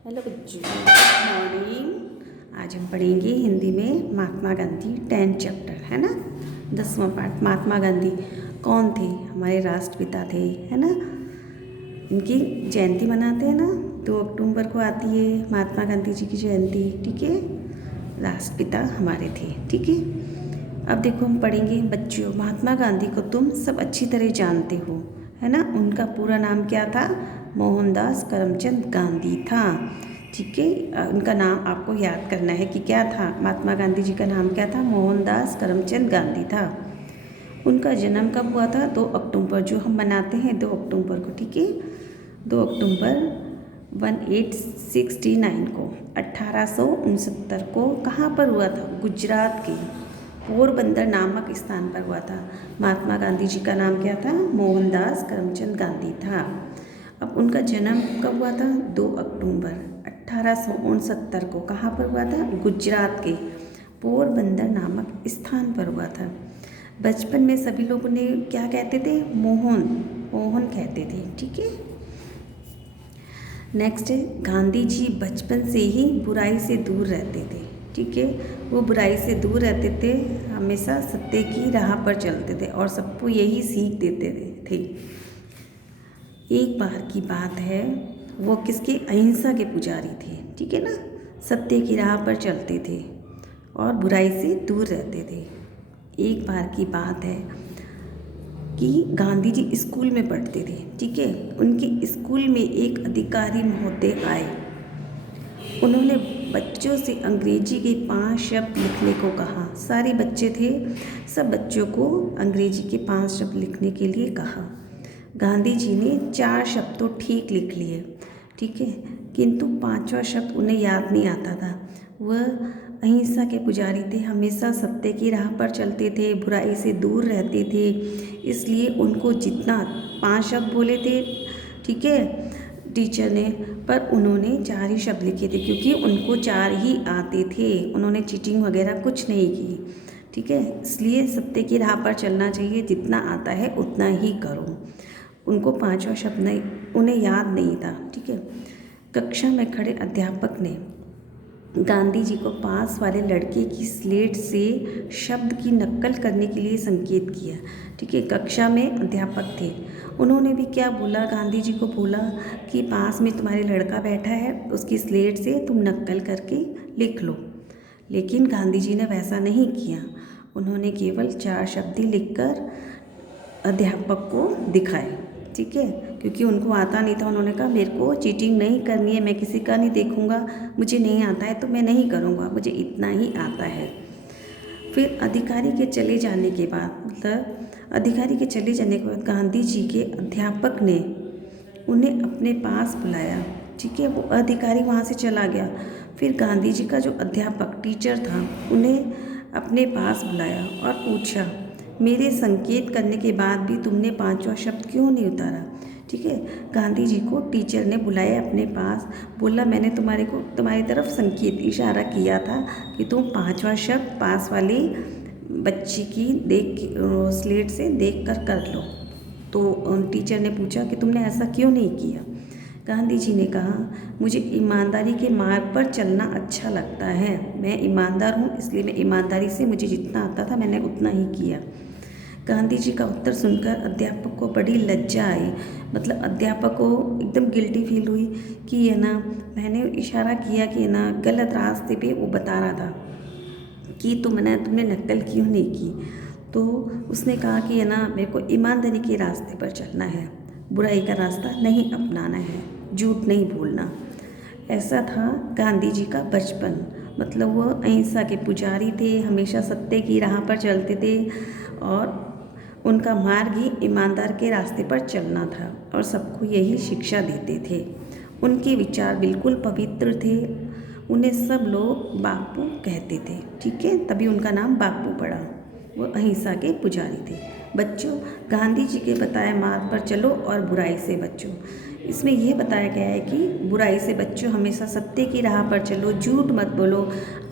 Hello बच्चों, good morning. आज हम पढ़ेंगे हिंदी में महात्मा गांधी 10th चैप्टर, है ना। 10वां पार्ट। महात्मा गांधी कौन थे? हमारे राष्ट्रपिता थे, है ना। इनकी जयंती मनाते हैं ना, 2 अक्टूबर को आती है महात्मा गांधी जी की जयंती, ठीक है। राष्ट्रपिता हमारे थे, ठीक है। अब देखो हम पढ़ेंगे बच्चों, महात्मा गांधी को तुम सब अच्छी तरह जानते हो, है ना। उनका पूरा नाम क्या था? मोहनदास करमचंद गांधी था, ठीक है। उनका नाम आपको याद करना है कि क्या था। महात्मा गांधी जी का नाम क्या था? मोहनदास करमचंद गांधी था। उनका जन्म कब हुआ था? 2 अक्टूबर, जो हम मनाते हैं 2 अक्टूबर को, ठीक है। 2 अक्टूबर 1869 को, 1869 को कहाँ पर हुआ था? गुजरात के पोरबंदर नामक स्थान पर हुआ था। महात्मा गांधी जी का नाम क्या था? मोहनदास करमचंद गांधी था। अब उनका जन्म कब हुआ था? 2 अक्टूबर 1869 को कहाँ पर हुआ था? गुजरात के पोरबंदर नामक स्थान पर हुआ था। बचपन में सभी लोग उन्हें क्या कहते थे? मोहन, मोहन कहते थे, ठीक है। नेक्स्ट है, गांधी जी बचपन से ही बुराई से दूर रहते थे, ठीक है। वो बुराई से दूर रहते थे, हमेशा सत्य की राह पर चलते थे और सबको यही सीख देते थे। एक बार की बात है, वो किसके? अहिंसा के पुजारी थे, ठीक है ना। सत्य की राह पर चलते थे और बुराई से दूर रहते थे। एक बार की बात है कि गांधी जी स्कूल में पढ़ते थे, ठीक है। उनके स्कूल में एक अधिकारी महोदय आए। उन्होंने बच्चों से अंग्रेजी के 5 शब्द लिखने को कहा। सारे बच्चे थे, सब बच्चों को अंग्रेजी के 5 शब्द लिखने के लिए कहा। गांधी जी ने 4 शब्द तो ठीक लिख लिए, ठीक है, किंतु 5वां शब्द उन्हें याद नहीं आता था। वह अहिंसा के पुजारी थे, हमेशा सत्य की राह पर चलते थे, बुराई से दूर रहते थे, इसलिए उनको जितना 5 शब्द बोले थे, ठीक है, टीचर ने, पर उन्होंने 4 ही शब्द लिखे थे क्योंकि उनको 4 ही आते थे। उन्होंने चीटिंग वगैरह कुछ नहीं की, ठीक है। इसलिए सत्य की राह पर चलना चाहिए, जितना आता है उतना ही करो। उनको 5वां शब्द नहीं, उन्हें याद नहीं था, ठीक है। कक्षा में खड़े अध्यापक ने गांधी जी को पास वाले लड़के की स्लेट से शब्द की नकल करने के लिए संकेत किया, ठीक है। कक्षा में अध्यापक थे, उन्होंने भी क्या बोला? गांधी जी को बोला कि पास में तुम्हारे लड़का बैठा है, उसकी स्लेट से तुम नकल करके लिख लो। लेकिन गांधी जी ने वैसा नहीं किया। उन्होंने केवल 4 शब्द ही लिखकर अध्यापक को दिखाए, ठीक है, क्योंकि उनको आता नहीं था। उन्होंने कहा मेरे को चीटिंग नहीं करनी है, मैं किसी का नहीं देखूंगा, मुझे नहीं आता है तो मैं नहीं करूंगा, मुझे इतना ही आता है। फिर अधिकारी के चले जाने के बाद, मतलब अधिकारी के चले जाने के बाद गांधी जी के अध्यापक ने उन्हें अपने पास बुलाया, ठीक है। वो अधिकारी वहाँ से चला गया। फिर गांधी जी का जो अध्यापक टीचर था, उन्हें अपने पास बुलाया और पूछा, मेरे संकेत करने के बाद भी तुमने 5वां शब्द क्यों नहीं उतारा, ठीक है। गांधी जी को टीचर ने बुलाया अपने पास, बोला मैंने तुम्हारी तरफ संकेत इशारा किया था कि तुम 5वां शब्द पास वाली बच्ची की स्लेट से देख कर लो। तो टीचर ने पूछा कि तुमने ऐसा क्यों नहीं किया? गांधी जी ने कहा, मुझे ईमानदारी के मार्ग पर चलना अच्छा लगता है, मैं ईमानदार हूँ, इसलिए मैं ईमानदारी से मुझे जितना आता था मैंने उतना ही किया। गांधी जी का उत्तर सुनकर अध्यापक को बड़ी लज्जा आई, मतलब अध्यापक को एकदम गिल्टी फील हुई कि ये ना, मैंने इशारा किया कि ना गलत रास्ते पे वो बता रहा था कि तुमने नकल क्यों नहीं की। तो उसने कहा कि ये ना, मेरे को ईमानदारी के रास्ते पर चलना है, बुराई का रास्ता नहीं अपनाना है, झूठ नहीं बोलना। ऐसा था गांधी जी का बचपन, मतलब वो अहिंसा के पुजारी थे, हमेशा सत्य की राह पर चलते थे और उनका मार्ग ही ईमानदार के रास्ते पर चलना था और सबको यही शिक्षा देते थे। उनके विचार बिल्कुल पवित्र थे, उन्हें सब लोग बापू कहते थे, ठीक है, तभी उनका नाम बापू पड़ा। वो अहिंसा के पुजारी थे। बच्चों, गांधी जी के बताए मार्ग पर चलो और बुराई से बचो। इसमें यह बताया गया है कि बुराई से बच्चों, हमेशा सत्य की राह पर चलो, झूठ मत बोलो,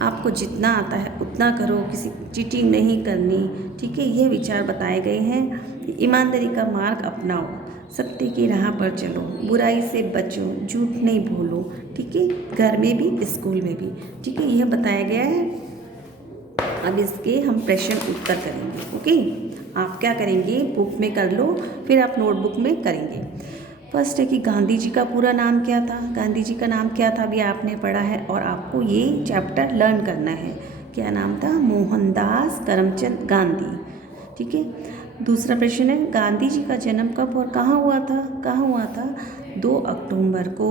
आपको जितना आता है उतना करो, किसी चीटिंग नहीं करनी, ठीक है। ये विचार बताए गए हैं। ईमानदारी का मार्ग अपनाओ, सत्य की राह पर चलो, बुराई से बचो, झूठ नहीं बोलो, ठीक है। घर में भी, स्कूल में भी। ठीक है, यह बताया गया है। अब इसके हम प्रश्न उत्तर करेंगे। ओके, आप क्या करेंगे, बुक में कर लो, फिर आप नोटबुक में करेंगे। फर्स्ट है कि गांधी जी का पूरा नाम क्या था। गांधी जी का नाम क्या था अभी आपने पढ़ा है और आपको ये चैप्टर लर्न करना है। क्या नाम था, मोहनदास करमचंद गांधी। ठीक है, दूसरा प्रश्न है गांधी जी का जन्म कब और कहाँ हुआ था। कहाँ हुआ था, 2 अक्टूबर को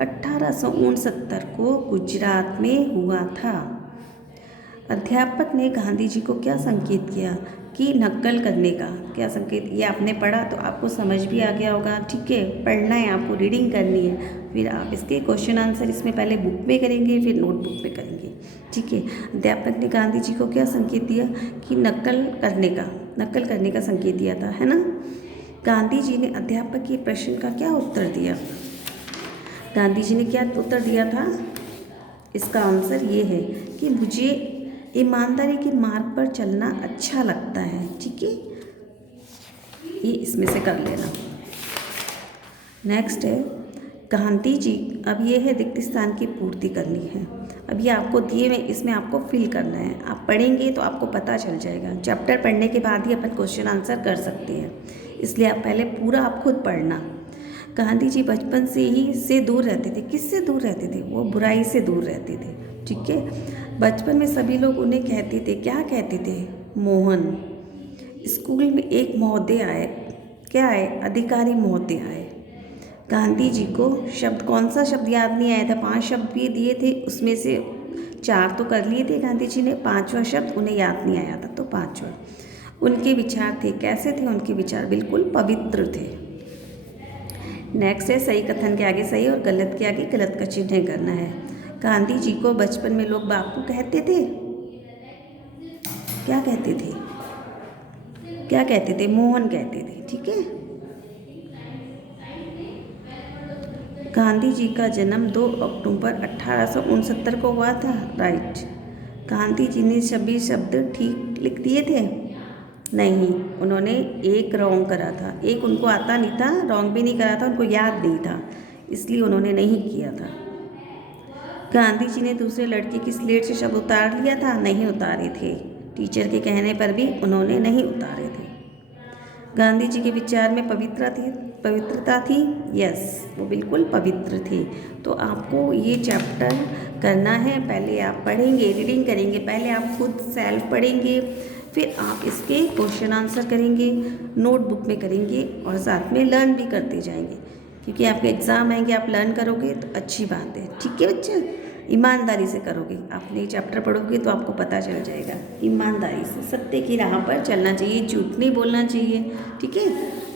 1869 को गुजरात में हुआ था। अध्यापक ने गांधी जी को क्या संकेत किया कि नकल करने का। क्या संकेत, ये आपने पढ़ा तो आपको समझ भी आ गया होगा। ठीक है, पढ़ना है आपको, रीडिंग करनी है, फिर आप इसके क्वेश्चन आंसर इसमें पहले बुक में करेंगे, फिर नोटबुक में करेंगे। ठीक है, अध्यापक ने गांधी जी को क्या संकेत दिया कि नकल करने का संकेत दिया था, है ना। गांधी जी ने अध्यापक के प्रश्न का क्या उत्तर दिया। गांधी जी ने क्या उत्तर दिया था, इसका आंसर ये है कि मुझे ईमानदारी के मार्ग पर चलना अच्छा लगता है। ठीक है, ये इसमें से कर लेना। नेक्स्ट है गांधी जी, अब ये है रिक्त स्थान की पूर्ति करनी है। अब ये आपको दिए हुए, इसमें आपको फिल करना है। आप पढ़ेंगे तो आपको पता चल जाएगा। चैप्टर पढ़ने के बाद ही अपन क्वेश्चन आंसर कर सकते हैं, इसलिए आप पहले पूरा आप खुद पढ़ना। गांधी जी बचपन से ही दूर रहते थे। किससे दूर रहते थे, वो बुराई से दूर रहते थे। ठीक है, बचपन में सभी लोग उन्हें कहते थे, क्या कहते थे, मोहन। स्कूल में एक महोदय आए, क्या आए, अधिकारी महोदय आए। गांधी जी को शब्द, कौन सा शब्द याद नहीं आया था, 5 शब्द भी दिए थे, उसमें से 4 तो कर लिए थे गांधी जी ने, 5वां शब्द उन्हें याद नहीं आया था, तो 5वां। उनके विचार थे, कैसे थे उनके विचार, बिल्कुल पवित्र थे। नेक्स्ट है सही कथन के आगे सही और गलत के आगे गलत का चिन्ह करना है। गांधी जी को बचपन में लोग बापू कहते थे। क्या कहते थे, क्या कहते थे, मोहन कहते थे। ठीक है, गांधी जी का जन्म 2 अक्टूबर 1869 को हुआ था। राइट। गांधी जी ने सभी शब्द ठीक लिख दिए थे, नहीं, उन्होंने एक रॉन्ग करा था। एक उनको आता नहीं था, रॉन्ग भी नहीं करा था, उनको याद नहीं था, इसलिए उन्होंने नहीं किया था। गांधी जी ने दूसरे लड़के की स्लेट से शब्द उतार लिया था, नहीं उतारे थे। टीचर के कहने पर भी उन्होंने नहीं उतारे थे। गांधी जी के विचार में पवित्रता थी। यस, वो बिल्कुल पवित्र थे। तो आपको ये चैप्टर करना है। पहले आप पढ़ेंगे, रीडिंग करेंगे, पहले आप खुद सेल्फ पढ़ेंगे, फिर आप इसके क्वेश्चन आंसर करेंगे, नोटबुक में करेंगे और साथ में लर्न भी करते जाएंगे, क्योंकि आपके एग्ज़ाम आएंगे, आप लर्न करोगे तो अच्छी बात है। ठीक है बच्चा, ईमानदारी से करोगे, आपने ये चैप्टर पढ़ोगे तो आपको पता चल जाएगा। ईमानदारी से सत्य की राह पर चलना चाहिए, झूठ नहीं बोलना चाहिए। ठीक है,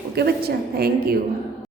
ओके बच्चा, थैंक यू।